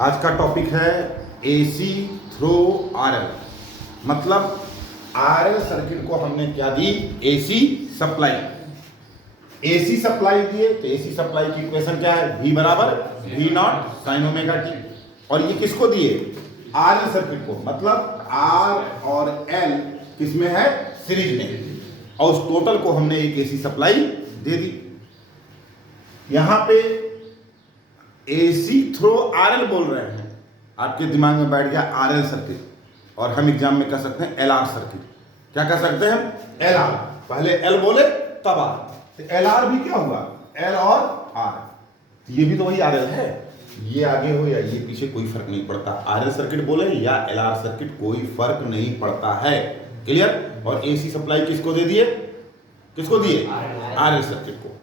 आज का टॉपिक है एसी थ्रो आरएल। मतलब आरएल सर्किट को हमने क्या दी, एसी सप्लाई। एसी सप्लाई दिए तो एसी सप्लाई की इक्वेशन क्या है, V बराबर V not sine omega T. और ये किसको दिए, आरएल सर्किट को। मतलब आर और एल किसमें है, सीरीज में। और उस टोटल को हमने एक एसी सप्लाई दे दी। यहां पे एसी थ्रो आरएल बोल रहे हैं, आपके दिमाग में बैठ गया आरएल सर्किट, और हम एग्जाम में कह सकते हैं एलआर सर्किट। क्या कह सकते हैं, एलआर। पहले एल बोले तब आर, तो एलआर भी क्या हुआ, एल और आर। ये भी तो वही आरएल है, ये आगे हो या ये पीछे कोई फर्क नहीं पड़ता। आरएल सर्किट बोले या एलआर सर्किट, कोई फर्क नहीं पड़ता है। क्लियर। और एसी सप्लाई किसको दे दिए, किसको दिए, आरएल सर्किट को।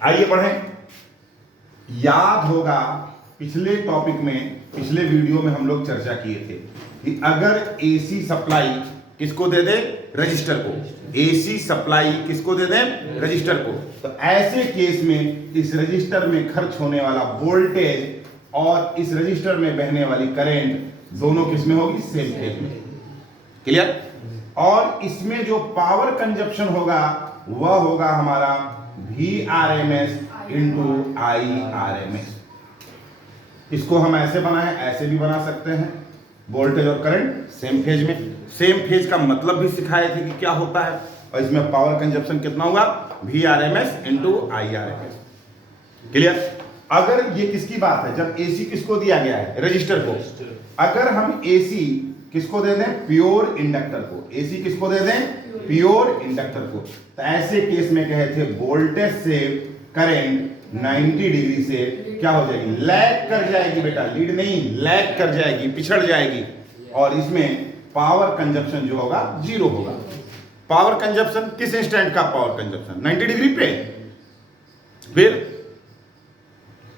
आइए पढ़ें। याद होगा पिछले टॉपिक में, पिछले वीडियो में हम लोग चर्चा किए थे कि अगर एसी सप्लाई किसको दे दे, रजिस्टर को। एसी सप्लाई किसको दे दें, रजिस्टर को। तो ऐसे केस में इस रजिस्टर में खर्च होने वाला वोल्टेज और इस रजिस्टर में बहने वाली करंट दोनों किसमें होगी, सेम फेज में। क्लियर। और इसमें जो पावर कंजप्शन होगा वह होगा हमारा VRMS इंटू IRMS। इसको हम ऐसे बनाए, ऐसे भी बना सकते हैं। वोल्टेज और करंट सेम फेज में। सेम फेज का मतलब भी सिखाए थे कि क्या होता है। और इसमें पावर कंजप्शन कितना होगा, VRMS इंटू IRMS। क्लियर। अगर ये किसकी बात है, जब एसी किसको दिया गया है, रजिस्टर को। अगर हम एसी किसको दे दें, प्योर इंडक्टर को। एसी किसको दे दें, प्योर इंडक्टर को। तो ऐसे केस में कहे थे वोल्टेज से करंट 90 डिग्री से क्या हो जाएगी, लैग कर जाएगी। बेटा लीड नहीं, लैग कर जाएगी, पिछड़ जाएगी। और इसमें पावर कंजप्शन जो होगा जीरो होगा। पावर कंजप्शन किस इंस्टेंट का पावर कंजप्शन, 90 डिग्री पे। फिर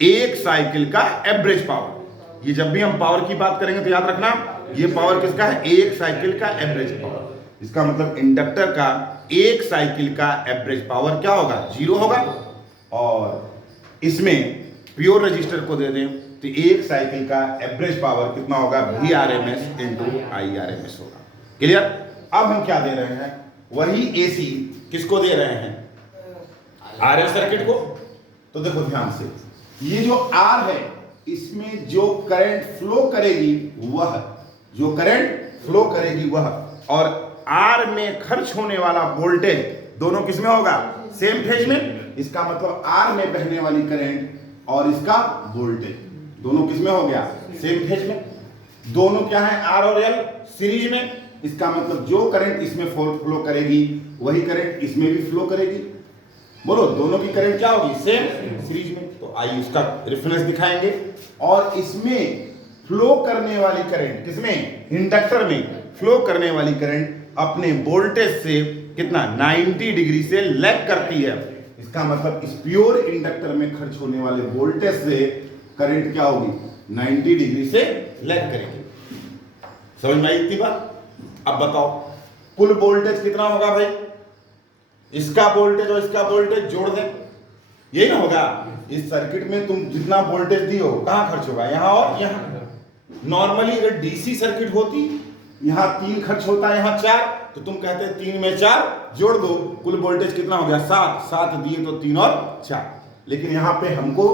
एक साइकिल का एवरेज पावर। ये जब भी हम पावर की बात करेंगे तो याद रखना, ये पावर किसका है, एक साइकिल का एवरेज पावर। इसका मतलब इंडक्टर का एक साइकिल का एवरेज पावर क्या होगा, जीरो होगा। और इसमें प्योर रजिस्टर को दे दें तो एक साइकिल का एवरेज पावर कितना होगा, VRMS इंटू IRMS होगा। क्लियर। अब हम क्या दे रहे हैं, वही एसी किसको दे रहे हैं, आरएल सर्किट को। तो देखो ध्यान से, ये जो आर है इसमें जो करंट फ्लो करेगी वह, जो करंट फ्लो करेगी वह, और आर में खर्च होने वाला वोल्टेज दोनों किसमें होगा, सेम फेज में। इसका मतलब आर में बहने वाली करंट और इसका वोल्टेज दोनों किसमें हो गया, सेम फेज में। दोनों क्या है, आर और एल सीरीज में। इसका मतलब जो करंट इसमें फ्लो करेगी वही करंट इसमें भी फ्लो करेगी। बोलो, दोनों की करंट क्या होगी, सेम सीरीज में। तो आइए उसका रेफरेंस दिखाएंगे। और इसमें फ्लो करने वाली करंट किसमें, इंडक्टर में फ्लो करने वाली करंट अपने वोल्टेज से कितना, 90 डिग्री से लैग करती है। इसका मतलब इस प्योर इंडक्टर में खर्च होने वाले वोल्टेज से करंट क्या होगी, 90 डिग्री से लैग करेगी। समझ में आई इतनी बात। अब बताओ कुल वोल्टेज कितना होगा भाई, इसका वोल्टेज और इसका वोल्टेज जोड़ दें, यही ना होगा। इस सर्किट में तुम जितना वोल्टेज दियो कहां खर्च होगा, यहां और यहां। नॉर्मली अगर डीसी सर्किट होती, यहां 3 खर्च होता है, यहां 4, तो तुम कहते 3 में 4 जोड़ दो, कुल वोल्टेज कितना हो गया, 7 दिए तो 3 और 4। लेकिन यहां पे हमको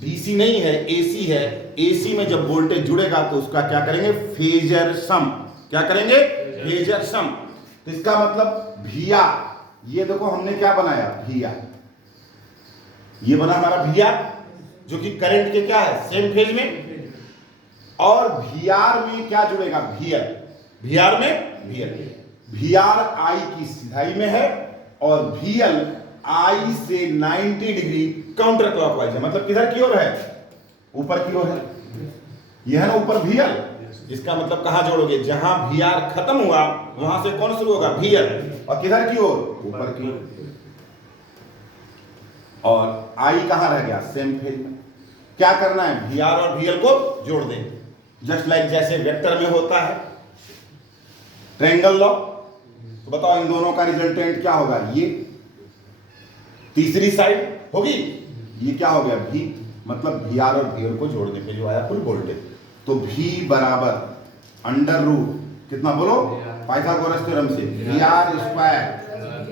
डीसी नहीं है, एसी है। एसी में जब वोल्टेज जुड़ेगा तो उसका क्या करेंगे, फेजर सम। क्या करेंगे, फेजर सम। तो इसका मतलब भिया, ये देखो हमने क्या बनाया, भिया। ये बना हमारा भिया जो कि करंट के क्या है, सेम फेज में। और वीआर में क्या जुड़ेगा, VL। वीआर में VL, वीआर आई की सिधाई में है और VL आई से 90 डिग्री काउंटर क्लॉकवाइज है। मतलब किधर की ओर है, ऊपर की ओर है। यह है ना ऊपर VL। इसका मतलब कहां जोड़ोगे, जहां VR खत्म हुआ वहां से कौन शुरू होगा, VL। और किधर की ओर, ऊपर की ओर। और आई कहां रह गया, सेम फेज में। क्या करना है, VR और VL को जोड़ देंगे, जस्ट लाइक जैसे वेक्टर में होता है ट्रायंगल लॉ। तो बताओ इन दोनों का रिजल्टेंट क्या होगा, ये तीसरी साइड होगी, ये क्या हो गया V। मतलब वी आर और वी एल को जोड़ने पे जो आया कुल वोल्टेज। तो V बराबर अंडर रूट कितना बोलो पाइथागोरस थ्योरम से V R square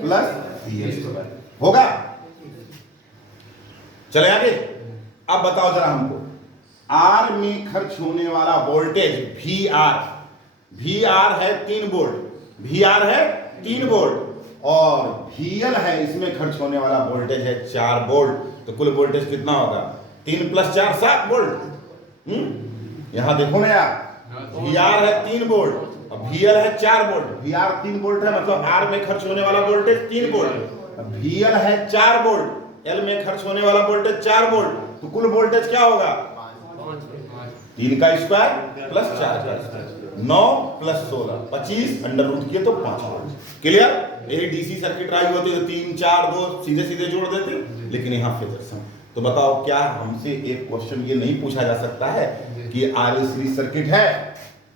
plus V L square होगा। चले आगे। अब बताओ जरा हमको आर में खर्च होने वाला वोल्टेज वी आर है 3 वोल्ट, वी आर है 3 वोल्ट और वी एल है इसमें खर्च होने वाला वोल्टेज है 4 वोल्ट। तो कुल वोल्टेज कितना होगा 3 + 4 7 वोल्ट। यहां देखो ना यार वी आर है 3 वोल्ट और वी एल है 4 वोल्ट। वी आर 3 वोल्ट है मतलब आर में खर्च होने वाला वोल्टेज 3 वोल्ट, वी एल है 4 वोल्ट, एल में खर्च होने वाला वोल्टेज 4 वोल्ट। तो कुल वोल्टेज क्या होगा 3 का स्क्वायर प्लस 4 का स्क्वायर 9 + 16 25 अंडर रूट किए तो 5 वोल्ट। क्लियर। यही डीसी सर्किट राई होती तो 3 4 2 सीधे सीधे जोड़ देते, लेकिन यहाँ फेजर सम। तो बताओ क्या हमसे एक क्वेश्चन ये नहीं पूछा जा सकता है कि आरएल सीरीज सर्किट है,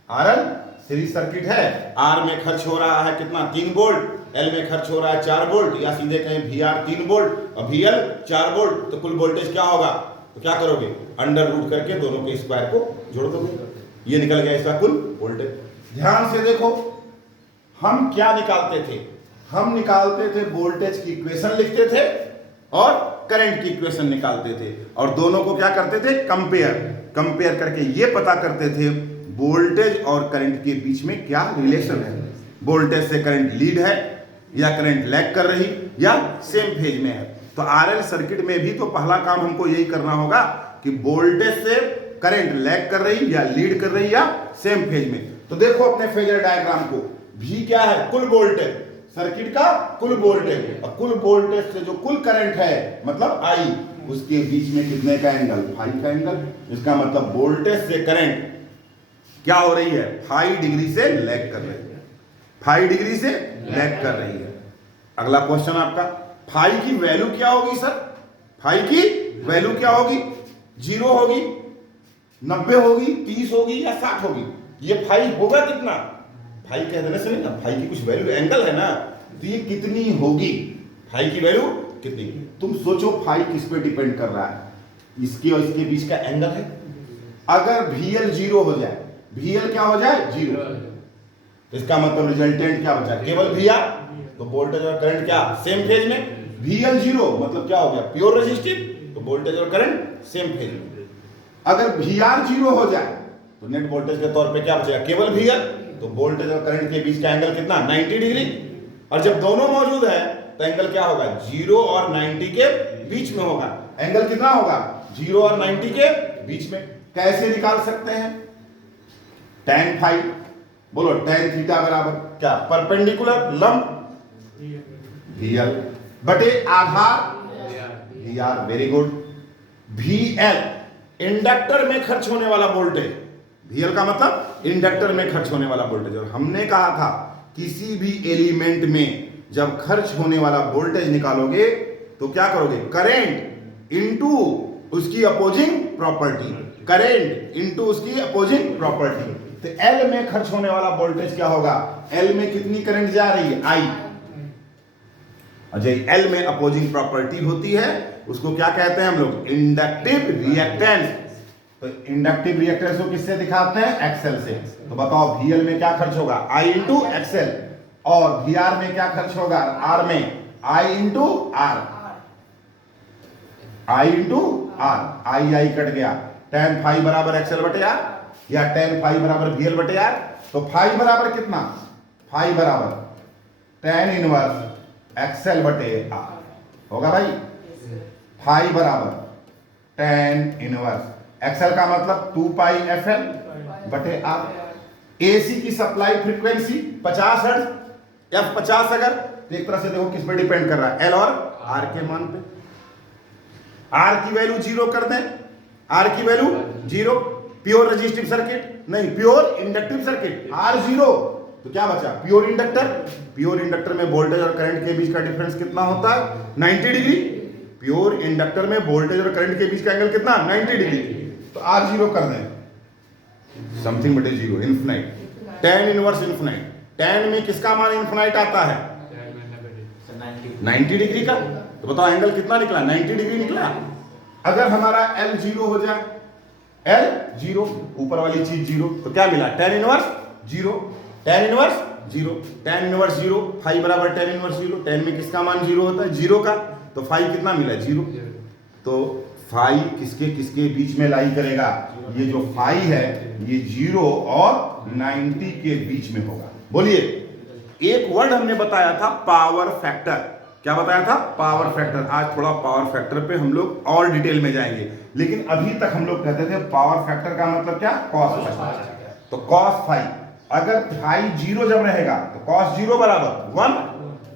आरएल सीरीज सर्किट है, आर में खर्च हो रहा है कितना 3 वोल्ट, एल में खर्च हो रहा है 4 वोल्ट, या सीधे कहें वी आर 3 वोल्ट और वी एल 4 वोल्ट। तो कुल वोल्टेज क्या होगा, तो क्या करोगे अंडर रूट करके दोनों के स्क्वायर को जोड़ दोगे, ये निकल गया इसका कुल वोल्टेज। ध्यान से देखो हम क्या निकालते थे, हम निकालते थे वोल्टेज की इक्वेशन लिखते थे और करंट की इक्वेशन निकालते थे और दोनों को क्या करते थे कंपेयर करके ये पता करते थे वोल्टेज और करंट के बीच में क्या रिलेशन है, वोल्टेज से करंट लीड है या करंट लैग कर रही या सेम फेज में है। तो आरएल सर्किट में भी तो पहला काम हमको यही करना होगा कि वोल्टेज से करंट लैग कर रही या लीड कर रही या सेम फेज में। तो देखो अपने फेजर डायग्राम को, V क्या है कुल वोल्टेज सर्किट का कुल वोल्टेज और कुल वोल्टेज से जो कुल करंट है मतलब I उसके बीच में कितने का एंगल फाई का एंगल। इसका मतलब वोल्टेज से करंट क्या हो रही है फाई डिग्री से लैग कर रही है, फाई डिग्री से लैग कर रही है। अगला क्वेश्चन आपका फाई की वैल्यू क्या होगी सर, फाई की वैल्यू क्या होगी 0 होगी 90 होगी 30 होगी या 60 होगी। ये फाई होगा कितना, फाई कह देने से नहीं ना, फाई की कुछ वैल्यू एंगल है ना, तो ये कितनी होगी फाई की वैल्यू कितनी। तुम सोचो फाई किस पे डिपेंड कर रहा है, इसके और इसके बीच का एंगल है। अगर VL 0 हो जाए, VL क्या हो जाए 0, तो इसका मतलब रिजल्टेंट क्या बचा केवल VR, तो वोल्टेज और करंट क्या सेम फेज में। VL 0 मतलब क्या हो गया प्योर रेजिस्टिव, तो वोल्टेज और करंट सेम फेज में। अगर VR 0 हो जाए तो नेट वोल्टेज के तौर पे क्या बचेगा केवल VL, तो वोल्टेज और करंट के बीच का एंगल कितना 90 डिग्री। और जब दोनों मौजूद है तो एंगल क्या होगा 0 और 90 के बीच में होगा। एंगल कितना होगा 0 और 90 के बीच में। कैसे निकाल सकते हैं tan फाई, बोलो tan थीटा बराबर क्या परपेंडिकुलर लंब VL बटे आधार VR, very good. VL inductor में खर्च होने वाला वोल्टेज, VL का मतलब इंडक्टर में खर्च होने वाला वोल्टेज। और हमने कहा था किसी भी एलिमेंट में जब खर्च होने वाला वोल्टेज निकालोगे तो क्या करोगे करंट इनटू उसकी अपोजिंग प्रॉपर्टी, करंट इनटू उसकी अपोजिंग प्रॉपर्टी। तो L में खर्च होने वाला वोल्टेज क्या होगा, L में कितनी करंट जा रही है I, अच्छा L में अपोजिंग प्रॉपर्टी होती है उसको क्या कहते हैं हम लोग इंडक्टिव रिएक्टेंस। तो इंडक्टिव रिएक्टेंस को किससे दिखाते हैं एक्सेल से। तो बताओ VL में क्या खर्च होगा I इंटू एक्सेल और VR में क्या खर्च होगा R में I into R, I into R, I cut गया tan फाई बराबर एक्सेल बटे R या tan फाई बराबर VL बटे R। तो फाई बराबर कितना, फाई बराबर tan इनवर्स एक्सेल बटे R होगा भाई। फाई बराबर tan इनवर्स एक्सेल का मतलब 2 पाई FL बटे R। AC की सप्लाई फ्रीक्वेंसी 50 हर्ट्ज, F50 अगर, तो एक तरह से देखो किस पे डिपेंड कर रहा है L और R के मान पे। R की वैल्यू 0 कर दें, R की वैल्यू 0, प्योर रेजिस्टिव सर्किट नहीं प्योर इंडक्टिव सर्किट R 0, तो क्या बचा प्योर इंडक्टर। प्योर इंडक्टर में वोल्टेज और करंट के बीच का डिफरेंस कितना होता है 90 डिग्री। प्योर इंडक्टर में वोल्टेज और करंट के बीच का एंगल कितना 90 डिग्री। तो R 0 कर दें समथिंग बटे 0 infinite, tan inverse infinite. tan में किसका मान इन्फिनाइट आता है 90 डिग्री का। तो बताओ एंगल कितना निकला 90 डिग्री निकला। अगर हमारा L 0 हो जाए, L 0, ऊपर वाली चीज 0, तो क्या मिला? tan inverse 0, tan inverse 0, tan inverse 0, phi बराबर tan इनवर्स 0। tan में किसका मान 0 होता है? 0 का। तो फाई कितना मिला? 0। तो फाई किसके किसके बीच में लाई करेगा? ये जो फाई है ये 0 और 90 के बीच में होगा। बोलिए, एक वर्ड हमने बताया था पावर फैक्टर। क्या बताया था? Power factor. आज थोड़ा पावर फैक्टर पे हम लोग और डिटेल में जाएंगे, लेकिन अभी तक हम लोग कहते थे पावर फैक्टर का मतलब क्या? Cos phi. तो कॉस फाई, अगर फाई 0 जब रहेगा तो कॉस 0 बराबर 1,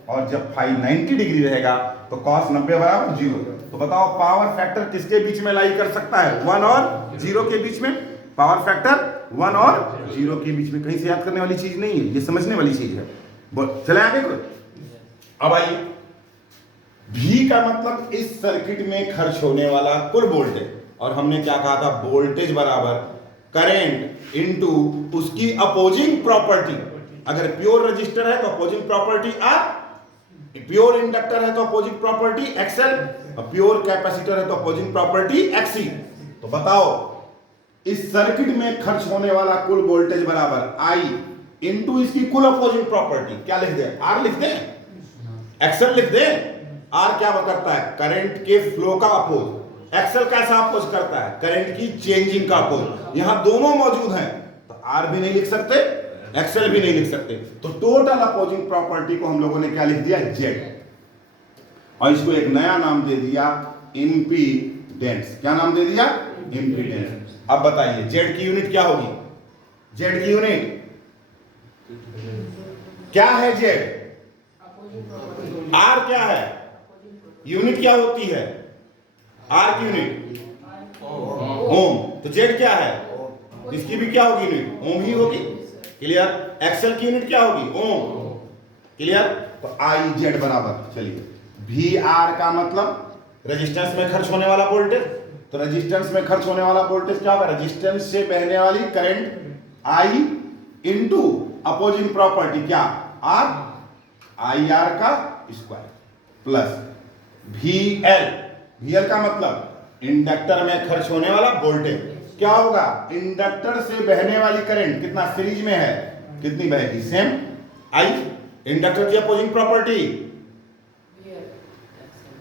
और जब फाई 90 डिग्री रहेगा तो कॉस 90 बराबर 0। तो बताओ पावर फैक्टर किसके बीच में लाई कर सकता है? 1 और 0 के बीच में। पावर फैक्टर 1 और 0 के बीच में। कहीं से याद करने वाली चीज नहीं है, ये समझने वाली चीज है। चले आगे को। अब आइए, V का मतलब इस सर्किट में खर्च होने वाला कुल वोल्टेज, और हमने क्या कहा था? वोल्टेज बराबर करंट इनटू उसकी अपोजिंग प्रॉपर्टी। अगर प्योर रजिस्टर है तो opposing property R, pure inductor है तो अपोजिंग प्रॉपर्टी XL, और प्योर कैपेसिटर है तो अपोजिंग प्रॉपर्टी XC। तो बताओ, इस सर्किट में खर्च होने वाला कुल वोल्टेज बराबर I इनटू इसकी कुल अपोजिंग प्रॉपर्टी। क्या लिख दे? R लिख दे, XL लिख दे। R क्या करता है? करंट के फ्लो का अपोज। XL कैसा अपोज करता है? करंट की चेंजिंग का अपोज। यहां दोनों मौजूद हैं, तो R भी नहीं लिख सकते, XL भी नहीं लिख सकते। तो टोटल अपोजिंग प्रॉपर्टी को हम लोगों ने क्या लिख दिया? Z, और इसको एक नया नाम दे दिया इंपीडेंस। क्या नाम दे दिया? इंपीडेंस। अब बताइए Z की यूनिट क्या होगी? Z की यूनिट क्या है? Z R क्या है? यूनिट क्या होती है? R की यूनिट ओम। तो Z क्या है? इसकी भी क्या होगी यूनिट? ओम ही होगी। क्लियर? XL की यूनिट क्या होगी? ओम। क्लियर? तो IZ बराबर, चलिए, VR का मतलब रेजिस्टेंस में खर्च होने वाला वोल्टेज। तो रेजिस्टेंस में खर्च होने वाला वोल्टेज क्या होगा? रेजिस्टेंस से बहने वाली current I into opposing property क्या? R, IR का स्क्वायर प्लस VL का मतलब इंडक्टर में खर्च होने वाला वोल्टेज। क्या होगा? इंडक्टर से बहने वाली करंट कितना सीरीज में है, कितनी बहेगी? सेम। I इंडक्टर की अपोजिंग प्रॉपर्टी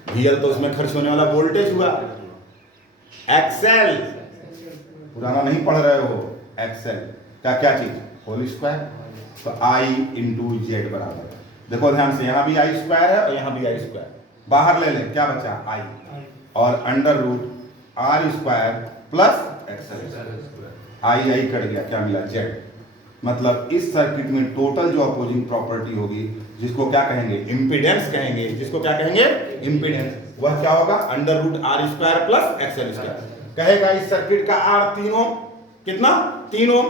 VL, तो उसमें खर्च होने वाला वोल्टेज हुआ। XL, पुराना नहीं पढ़ रहे हो, XL का क्या चीज? Whole square. तो I इंटू Z बराबर, देखो ध्यान से, यहां भी I स्क्वायर है और यहां भी I स्क्वायर। बाहर ले ले, क्या बचा? I, और under root R square plus XL। I cut गया, क्या मिला? Z। मतलब इस सर्किट में टोटल जो अपोजिंग प्रॉपर्टी होगी, जिसको क्या कहेंगे? इंपीडेंस कहेंगे। जिसको क्या कहेंगे? इंपीडेंस। वह क्या होगा? Under root R square plus XL square. कहेगा इस सर्किट का R 3 ओम, कितना? 3 ओम।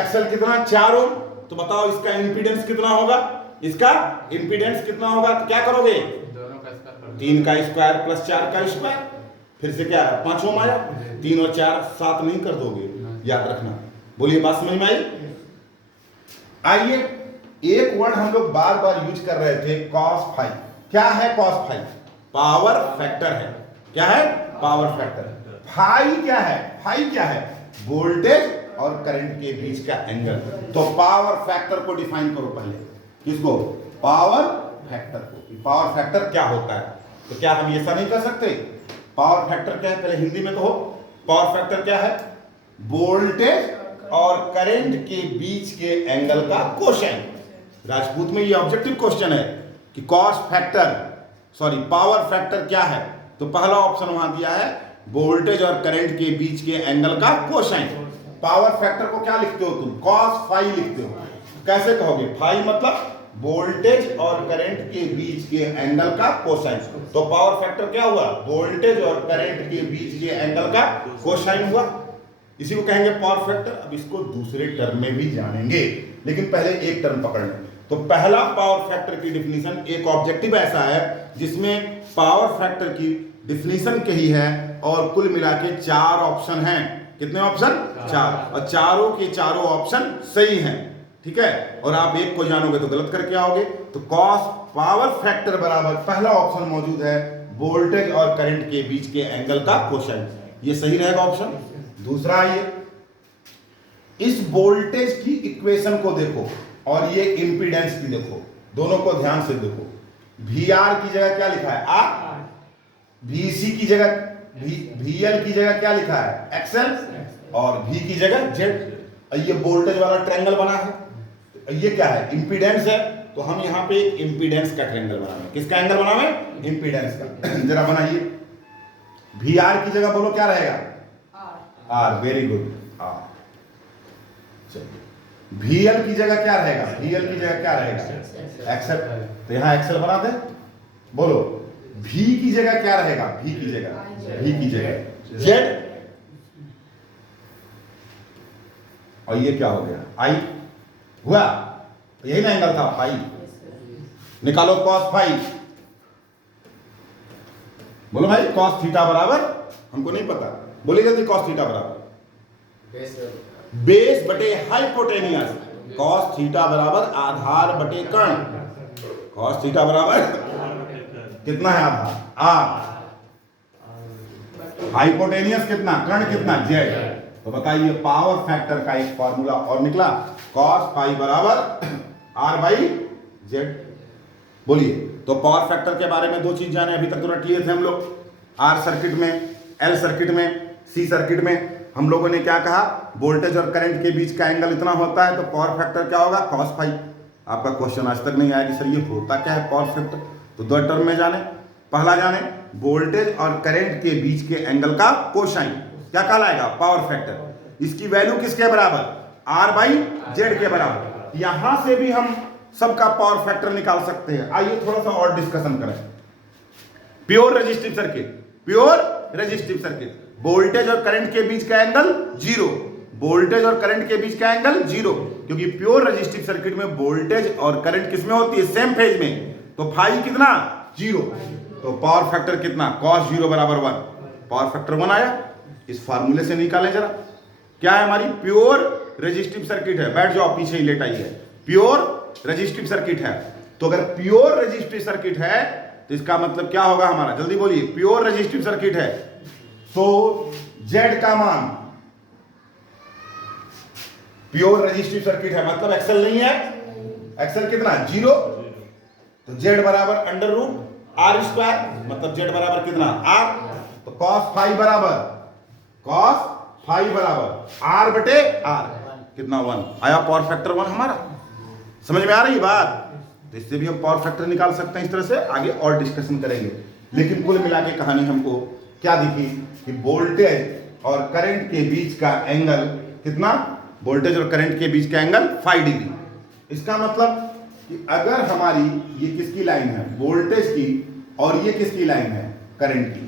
XL कितना? 4 ओम। तो बताओ इसका इंपीडेंस कितना होगा? इसका इंपीडेंस कितना होगा? तो क्या करोगे? 3 का स्क्वायर प्लस 4 का स्क्वायर, फिर से क्या? 5 ओम आया। 3 और 4 7 नहीं कर दोगे, याद रखना। बोलिए, बात समझ में आई? आइए, एक वर्ड हम लोग बार बार यूज कर रहे थे, कॉस फाई। क्या है कॉस फाई? पावर फैक्टर है। क्या है? Power factor. फाई क्या है? फाई क्या है? वोल्टेज और करंट के बीच का एंगल। तो पावर फैक्टर को डिफाइन करो पहले। किसको? पावर फैक्टर को। पावर फैक्टर क्या होता है? तो क्या हम ऐसा नहीं कर सकते? पावर फैक्टर क्या है? पहले हिंदी में कहो। पावर फैक्टर क्या है? वोल्टेज और करंट के बीच के एंगल का कोसाइन। राजपूत में ये ऑब्जेक्टिव क्वेश्चन है कि cos factor, sorry, power factor क्या है? तो पहला ऑप्शन वहां दिया है, वोल्टेज और करंट के बीच के एंगल का कोसाइन। पावर फैक्टर को क्या लिखते हो तुम? कॉस फाई लिखते हो। कैसे कहोगे? फाई मतलब वोल्टेज और करंट के बीच के एंगल का कोसाइन। तो पावर फैक्टर क्या हुआ? वोल्टेज और करंट के बीच के एंगल का कोसाइन हुआ। इसी को कहेंगे पावर फैक्टर। अब इसको दूसरे टर्म में भी जानेंगे, लेकिन पहले एक टर्म पकड़ लें। तो पहला पावर फैक्टर की डिफिनीशन, एक ऑब्जेक्टिव ऐसा है जिसमें पावर फैक्टर की डिफिनीशन कही है और कुल मिला के 4 ऑप्शन हैं। कितने ऑप्शन? 4। और चारों के चारों ऑप्शन सही हैं। ठीक है, और आप एक को जानोगे तो गलत करके आओगे। तो कॉस पावर फैक्टर बराबर पहला ऑप्शन मौजूद है, वोल्टेज और करंट के बीच के एंगल का कोसाइन। ये सही रहेगा ऑप्शन दूसरा। आइए इस वोल्टेज की इक्वेशन को देखो और ये इंपीडेंस की देखो, दोनों को ध्यान से देखो। VR की जगह क्या लिखा है R, VC की जगह VL की जगह क्या लिखा है XL और V की जगह Z। ये वोल्टेज वाला ट्रायंगल बना है, ये क्या है इंपीडेंस है, तो हम यहाँ पे इंपीडेंस का ट्रायंगल बनावे। किसका एंगल बनावे? इंपीडेंस का। जरा बनाइए। VR की जगह बोलो क्या रहेगा R, वेरी गुड R। चलिए VL की जगह क्या रहेगा? VL की जगह क्या रहेगा XL, तो यहाँ XL बना दे। बोलो V की जगह क्या रहेगा? V की जगह Z, और ये क्या हो गया I हुआ, यही ना एंगल था फाई। निकालो cos फाई। बोलो भाई cos थीटा बराबर, हमको नहीं पता, बोलिए जल्दी। cos थीटा बराबर बेस बटे हाइपोटेनियस। cos थीटा बराबर आधार बटे कर्ण। cos थीटा बराबर कितना है आधार R, हाइपोटेनियस कितना, कर्ण कितना Z। तो बताइए पावर फैक्टर का एक फॉर्मूला और निकला, cos फाई बराबर R बाई Z। बोलिए तो पावर फैक्टर के बारे में दो चीज जाने, अभी तक तो रट लिए थे हम लोग। R सर्किट में, L सर्किट में, C सर्किट में हम लोगों ने क्या कहा, वोल्टेज और करंट के बीच का एंगल इतना होता है तो पावर फैक्टर क्या होगा cos फाई। आपका क्वेश्चन आज तक नहीं आया कि सर ये होता क्या है पावर फैक्टर, तो दो टर्म में जाने। पहला जाने वोल्टेज और करंट के बीच के एंगल का कोसाइन क्या कहलाएगा पावर फैक्टर। इसकी वैल्यू किसके बराबर R बाई Z के बराबर। यहां से भी हम सबका पावर फैक्टर निकाल सकते हैं। आइए थोड़ा सा और डिस्कशन करें। प्योर रेजिस्टिव सर्किट, वोल्टेज और करंट के बीच का एंगल जीरो, वोल्टेज और करंट के बीच का एंगल जीरो, क्योंकि प्योर रेजिस्टिव सर्किट में वोल्टेज और करंट किसमें होती है सेम फेज में, तो फाई कितना जीरो, तो पावर फैक्टर कितना cos जीरो बराबर 1, पावर फैक्टर 1 आया। इस फार्मूले से निकालें जरा, क्या है हमारी प्योर रेजिस्टिव सर्किट है, बैठ जाओ पीछे ही लेट आई है, प्योर रेजिस्टिव सर्किट है। तो अगर प्योर रेजिस्टिव सर्किट है तो इसका मतलब क्या होगा हमारा, जल्दी बोलिए। प्योर रेजिस्टिव सर्किट है तो Z का मान, प्योर रेजिस्टिव सर्किट है मतलब एक्सल नहीं है, एक्सल कितना जीरो, तो Z बराबर अंडर रूट R स्क्वायर, मतलब Z बराबर कितना R, तो cos फाई बराबर R बटे R कितना 1 आया, पावर फैक्टर 1 हमारा। समझ में आ रही है बात? तो इससे भी हम पावर फैक्टर निकाल सकते हैं। इस तरह से आगे और डिस्कशन करेंगे, लेकिन कुल मिला के कहानी हमको क्या दिखी कि वोल्टेज और करंट के बीच का एंगल कितना, वोल्टेज और करंट के बीच का एंगल 5 डिग्री। इसका मतलब कि अगर हमारी ये किसकी लाइन है वोल्टेज की और ये किसकी लाइन है करंट की,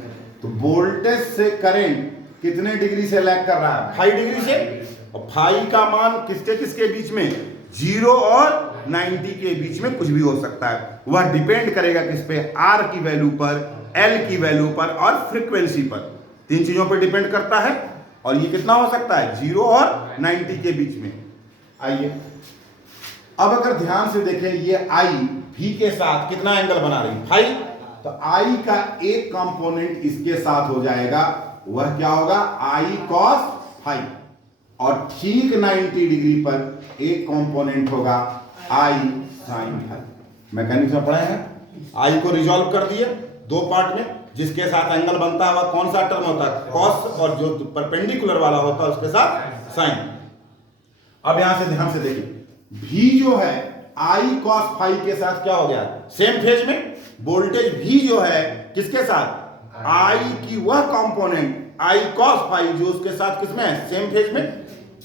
तो वोल्टेज से करंट कितने डिग्री से लैग कर रहा है 5 डिग्री से, और फाई का मान किसके किसके बीच में 0 और 90 के बीच में कुछ भी हो सकता है। वह डिपेंड करेगा किस पे, R की वैल्यू पर, L की वैल्यू पर और फ्रीक्वेंसी पर, तीन चीजों पर डिपेंड करता है। और ये कितना हो सकता है 0 और 90 के बीच में। आइए अब अगर ध्यान से देखें, ये I V के साथ कितना एंगल बना रही है फाई, तो I का एक कंपोनेंट इसके साथ हो जाएगा, वह क्या होगा I cos फाई, और ठीक 90 डिग्री पर एक कंपोनेंट होगा I sin फाई। मैकेनिक्स में पढ़े हैं, I को रिजॉल्व कर दिए दो पार्ट में, जिसके साथ एंगल बनता है वह कौन सा टर्म होता है cos, और जो परपेंडिकुलर वाला होता है उसके साथ sin। अब यहां से ध्यान से देखिए, V जो है I cos फाई के साथ क्या हो गया सेम फेज में, वोल्टेज V जो है किसके साथ I की वह कंपोनेंट I cos फाई जो उसके साथ किसमें है सेम फेज में,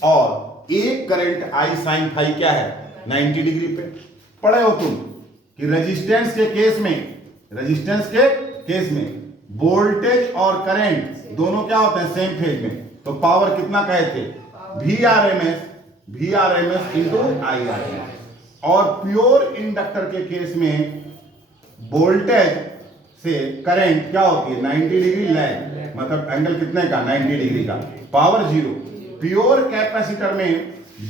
और एक करंट I sin फाई क्या है 90 डिग्री पे। पढ़े हो तुम कि रेजिस्टेंस के केस में वोल्टेज और करंट दोनों क्या होते हैं सेम फेज में, तो पावर कितना कहे थे Vrms इंटू Irms। और प्योर इंडक्टर के केस में वोल्टेज से करंट क्या होती है 90 डिग्री लैग, मतलब एंगल कितने का 90 डिग्री का, पावर 0। प्योर कैपेसिटर में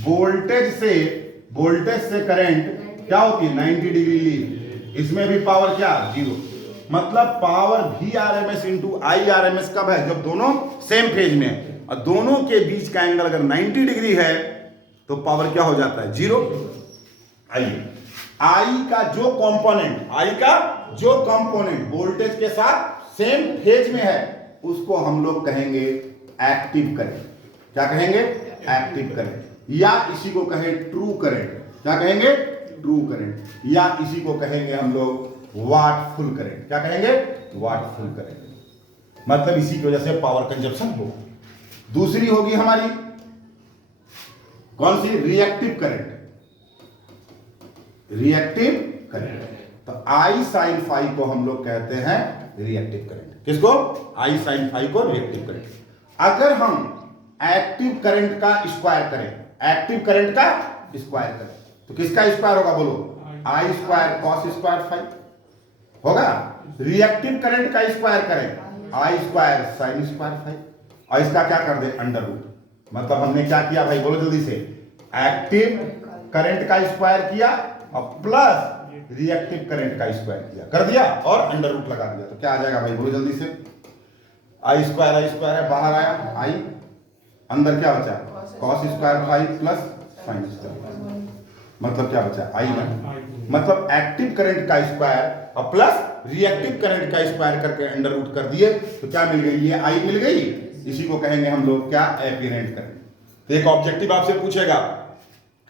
वोल्टेज से करंट क्या होती है 90 डिग्री लीड, इसमें भी पावर क्या 0। मतलब power V R M S into I R M S कब है? जब दोनों सेम फेज में है, और दोनों के बीच का एंगल अगर 90 डिग्री है तो पावर क्या हो जाता है? जीरो। आइए, आई का जो कंपोनेंट वोल्टेज के साथ सेम फेज में है उसको हम लोग कहेंगे एक्टिव करंट। क्या कहेंगे? एक्टिव करंट, या इसी को कहें ट्रू करंट। क्या कहेंगे? ट्रू करंट, या इसी को कहेंगे हम लोग वाटफुल करंट। क्या कहेंगे? वाटफुल करंट। मतलब इसी की वजह से पावर कंजप्शन हो। दूसरी होगी हमारी कौन सी? Reactive current. रिएक्टिव करंट, तो आई साइन फाई को हम लोग कहते हैं रिएक्टिव करंट। किसको? आई साइन फाई को रिएक्टिव करंट। अगर हम एक्टिव करंट का स्क्वायर करें, एक्टिव करंट का स्क्वायर करें तो किसका स्क्वायर होगा? बोलो, आई स्क्वायर कॉस स्क्वायर फाई होगा। रिएक्टिव करंट का स्क्वायर करें, आई स्क्वायर साइन स्क्वायर फाई, और इसका क्या कर दे? Under root. मतलब हमने क्या किया भाई? बोलो जल्दी से, एक्टिव करंट का स्क्वायर किया और प्लस रिएक्टिव करंट का स्क्वायर किया, कर दिया और अंडर रूट लगा दिया। तो क्या आ जाएगा भाई? बोलो जल्दी से, आई स्क्वायर है, बाहर आया आई, अंदर क्या बचा? Cos square phi plus sine square. मतलब क्या बचा? आई ना। मतलब एक्टिव करंट का स्क्वायर और प्लस रिएक्टिव करंट का स्क्वायर करके अंडर रूट कर दिए तो क्या मिल गई? ये आई मिल गई। इसी को कहेंगे हम लोग क्या? एपिरेंट करंट। तो एक ऑब्जेक्टिव आपसे पूछेगा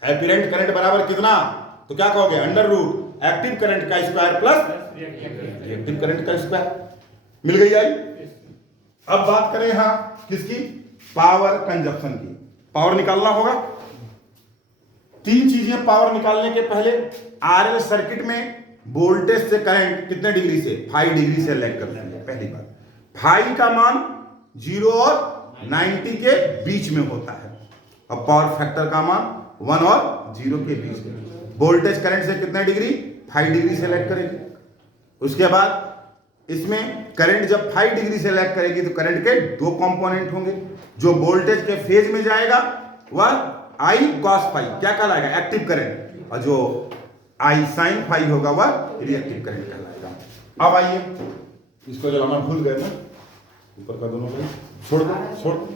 एपिरेंट करंट बराबर कितना, तो क्या कहोगे? अंडर रूट एक्टिव करंट का स्क्वायर प्लस रिएक्टिव करंट का स्क्वायर। मिल गई आई। अब बात करें यहां किसकी? पावर कंजप्शन की। पावर निकालना होगा। तीन चीजें पावर निकालने के पहले। आरएल सर्किट में वोल्टेज से करंट कितने डिग्री से? 5 डिग्री से लैग करता है। पहली बात, फाई का मान 0 और 90 के बीच में होता है, और पावर फैक्टर का मान 1 और 0 के बीच में। वोल्टेज करंट से कितने डिग्री? 5 डिग्री से लैग करेगी। उसके बाद इसमें करंट जब 5 डिग्री से लैग करेगी तो करंट के दो कंपोनेंट होंगे। जो वोल्टेज के फेज में जाएगा वह आई कॉस फाई क्या कहलाएगा? एक्टिव करंट, और जो आई साइन फाई होगा वह रिएक्टिव करंट कहलाएगा। अब आइए, इसको जब हम भूल गए ना, ऊपर का दोनों छोड़ दो।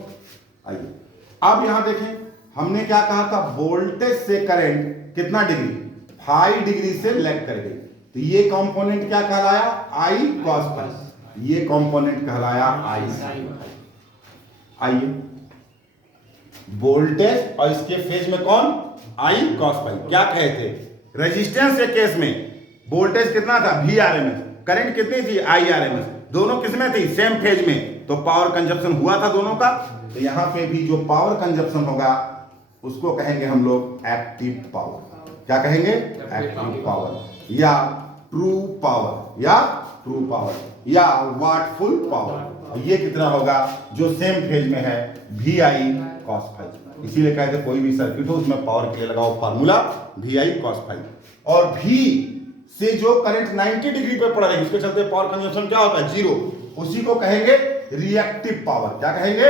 आइए, अब यहां देखें, हमने क्या कहा था? वोल्टेज से करंट कितना डिग्री? 5 डिग्री से लैग कर गई, तो ये कंपोनेंट क्या कहलाया? आई कॉस फाई। ये कंपोनेंट कहलाया आई साइन फाई। आइए, वोल्टेज और इसके फेज में कौन? आई कॉस फाई। क्या कहे थे? रेजिस्टेंस के केस में वोल्टेज कितना था? V R M S, current कितनी थी? I R M S. दोनों किसमें थी? सेम फेज में, तो पावर कंजप्शन हुआ था दोनों का। तो यहां पे भी जो पावर कंजप्शन होगा उसको कहेंगे हम लोग एक्टिव पावर। क्या कहेंगे? एक्टिव पावर, या ट्रू पावर, या वाटफुल पावर। ये कितना होगा? जो सेम फेज में है, वी आई कॉस फाई। इसीलिए कहते कोई भी सर्किट हो उसमें पावर के लिए लगाओ formula V I cos phi. और वी से जो करंट 90 डिग्री पे पड़ रही है उसके चलते पावर कंजप्शन क्या होता है? 0। उसी को कहेंगे रिएक्टिव पावर। क्या कहेंगे?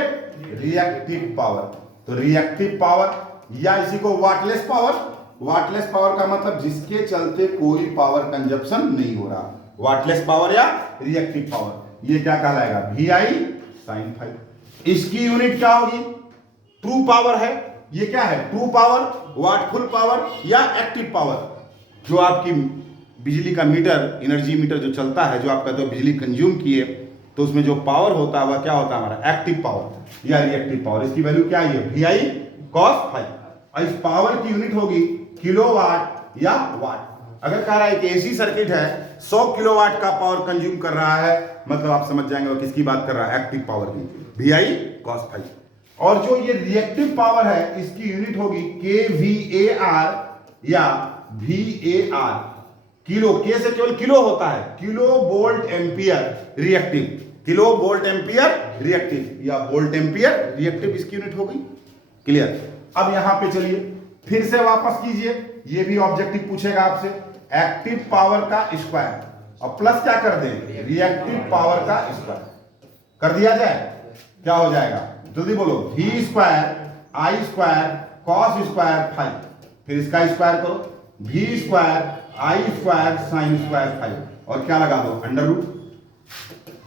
Reactive power. तो रिएक्टिव पावर, या इसी को वाटलेस पावर। वाटलेस पावर का मतलब जिसके चलते कोई पावर कंजप्शन नहीं हो रहा, वाटलेस पावर या रिएक्टिव पावर। ये क्या कहलाएगा? V I sine phi. इसकी यूनिट क्या होगी? ट्रू पावर है। ये क्या है? ट्रू पावर, वाटफुल पावर या एक्टिव पावर। जो आपकी बिजली का मीटर, एनर्जी मीटर जो चलता है, जो आप कहते हो बिजली कंज्यूम किए, तो उसमें जो पावर होता है वह क्या होता है? हमारा एक्टिव पावर या रिएक्टिव पावर। इसकी वैल्यू क्या है? V I cos phi. और इस पावर की यूनिट होगी किलोवाट या वाट। अगर कह रहा है कि एसी सर्किट है 100 किलोवाट का पावर कंज्यूम कर रहा है, मतलब आप समझ जाएंगे वो किसकी बात कर रहा है? एक्टिव पावर की, वी आई कॉस फाई। और जो ये रिएक्टिव पावर है इसकी यूनिट होगी kVAR या VAR। किलो, के से केवल किलो होता है, kilo volt ampere reactive, kilo volt ampere reactive या वोल्ट एम्पियर रिएक्टिव, इसकी यूनिट हो गई। क्लियर? अब यहां पे चलिए फिर से वापस कीजिए, ये भी ऑब्जेक्टिव पूछेगा आपसे। एक्टिव पावर का स्क्वायर और प्लस क्या कर दें? रिएक्टिव पावर का स्क्वायर कर दिया जाए, क्या हो जाएगा? जल्दी बोलो। V square I square cos square phi, फिर इसका स्क्वायर करो, V square I square sine square phi, और क्या लगा दो? Under root.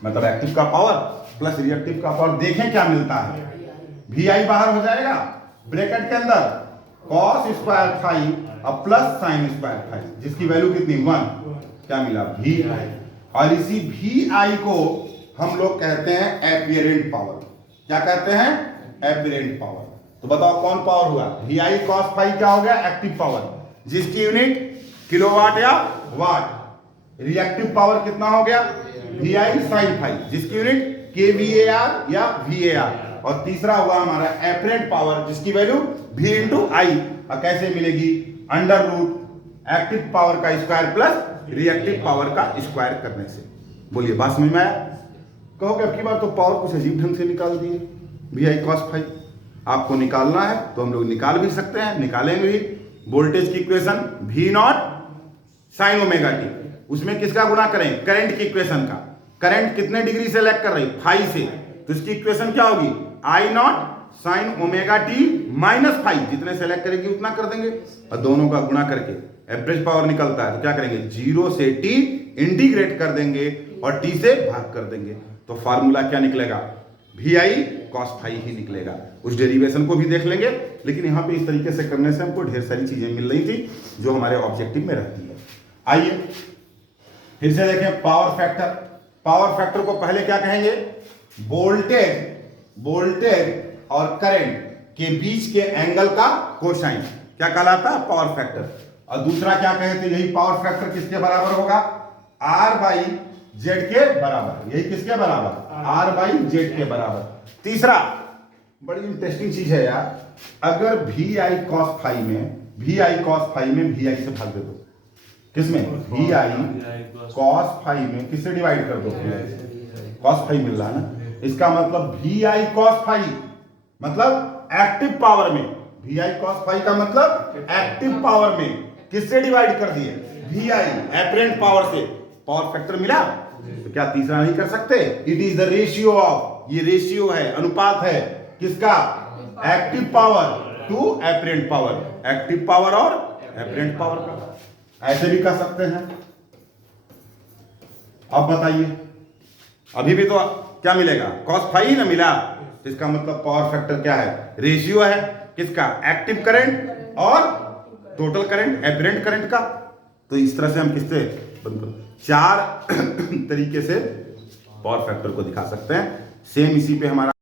मतलब एक्टिव का पावर प्लस रिएक्टिव का पावर। देखें क्या मिलता है, वी आई बाहर हो जाएगा, ब्रैकेट के अंदर कॉस स्क्वायर फाइव और प्लस साइन स्क्वायर फाइव, जिसकी वैल्यू कितनी 1, क्या मिला वी आई। और इसी वी आई को हम लोग कहते हैं एपिरेंट पावर। क्या कहते हैं? एपिरेंट पावर। तो बताओ कौन पावर हुआ? वी आई कॉस फाइव क्या हो गया? एक्टिव पावर, जिसकी यूनिट किलोवाट या वाट। रिएक्टिव पावर कितना हो गया? वी आई साइन फाइव, जिसकी यूनिट केवीएआर या वीएआर। और तीसरा हुआ हमारा एपरेंट पावर, जिसकी वैल्यू v इंटू आई। और कैसे मिलेगी? अंडर रूट एक्टिव पावर का स्क्वायर प्लस रिएक्टिव पावर का स्क्वायर करने से। बोलिए बात समझ में आया? कहोगे अब की बार तो पावर कुछ अजीब ढंग से निकाल दिए, वी आई कॉस फाइव। आपको निकालना है तो हम लोग निकाल भी सकते हैं, निकालेंगे भी। वोल्टेज की equation V naught sine omega T, उसमें किसका गुणा करें? करंट की इक्वेशन का। करंट कितने डिग्री से लैग कर रही? फाइव से, तो इसकी इक्वेशन क्या होगी? I naught sine omega T minus five, जितने से लैग करेगी उतना कर देंगे और दोनों का गुणा करके एवरेज पावर निकलता है। तो क्या करेंगे? 0 से t इंटीग्रेट कर देंगे और t से भाग कर देंगे, तो फार्मूला क्या निकलेगा? वी आई कॉस फाइव ही निकलेगा। उस डेरिवेशन को भी देख लेंगे, लेकिन यहां पे इस तरीके से करने से हमको ढेर सारी चीजें मिल रही थी जो हमारे ऑब्जेक्टिव में रहती है। आइए फिर से देखें पावर फैक्टर। पावर फैक्टर को पहले क्या कहेंगे? वोल्टेज और करंट के बीच के एंगल का कोसाइन क्या कहलाता है? Power factor. और दूसरा क्या कहे थे? यही पावर फैक्टर किसके बराबर होगा? आर बाई जेड के बराबर। यही किसके बराबर? आर बाई जेड के बराबर। तीसरा बड़ी इंटरेस्टिंग चीज है यार, अगर वी आई कॉस फाइव में वी आई से भाग दे दो, किसमें? वी आई कॉस फाइव में किससे डिवाइड कर दो? कॉस फाइव मिल रहा है ना, इसका मतलब वी आई कॉस फाइव मतलब एक्टिव पावर में, वी आई कॉस फाइव का मतलब एक्टिव पावर में किससे डिवाइड कर दिए? वी आई एपरेंट पावर से। पावर फैक्टर मिला, तो क्या तीसरा नहीं कर सकते? It is the ratio of, ये रेशियो है, अनुपात है किसका? Active power to apparent power, active power और एपरेंट पावर का। ऐसे भी कर सकते हैं। अब बताइए, अभी भी तो क्या मिलेगा? कॉस फाइव ना मिला, इसका मतलब पावर फैक्टर क्या है? रेशियो है किसका? एक्टिव करंट और टोटल करंट, एपरेंट करंट का। तो इस तरह से हम किससे 4 तरीके से पावर फैक्टर को दिखा सकते हैं। सेम इसी पे हमारा